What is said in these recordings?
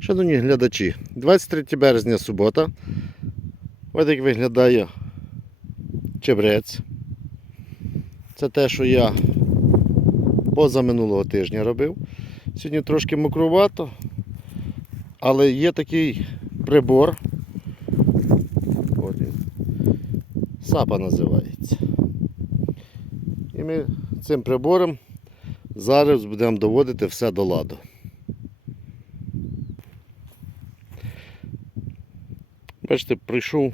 Шановні глядачі, 23 березня субота. Ось як виглядає чебрець. Це те, що я поза минулого тижня робив. Сьогодні трошки мокрувато, але є такий прибор. Сапа називається. І ми цим прибором зараз будемо доводити все до ладу. Бачите, пройшов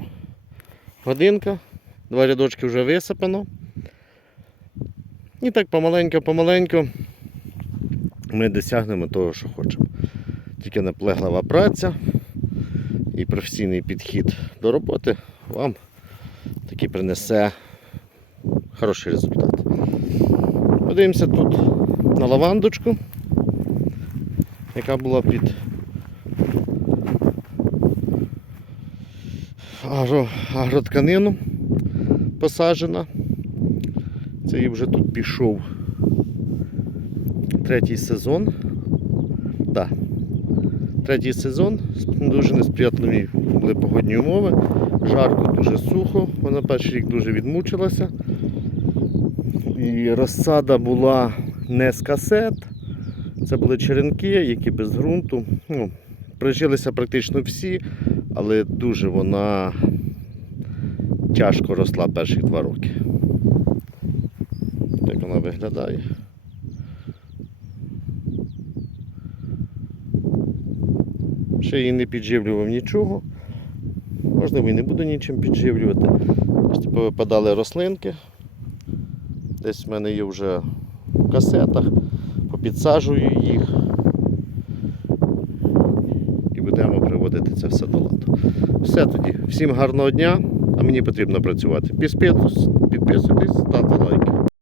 годинка, два рядочки вже висипано. І так помаленько-помаленько ми досягнемо того, що хочемо. Тільки наплеглива праця і професійний підхід до роботи вам таки принесе хороший результат. Подивимося тут на лавандочку, яка була під агро, агротканину посаджена. Це і вже тут пішов третій сезон. Да. Третій сезон, дуже несприятливі були погодні умови. Жарко, дуже сухо, вона перший рік дуже відмучилася. І розсада була не з касет. Це були черенки, які без ґрунту. Ну, прижилися практично всі, але дуже вона тяжко росла перші два роки. Так вона виглядає. Ще її не підживлював нічого. Можливо, і не буду нічим підживлювати. Бачите, повипадали рослинки. Десь в мене є вже в касетах, попідсаджую їх. І будемо приводити це все до ладу. Все тоді. Всім гарного дня, а мені потрібно працювати. Підписуйтесь, ставте лайк.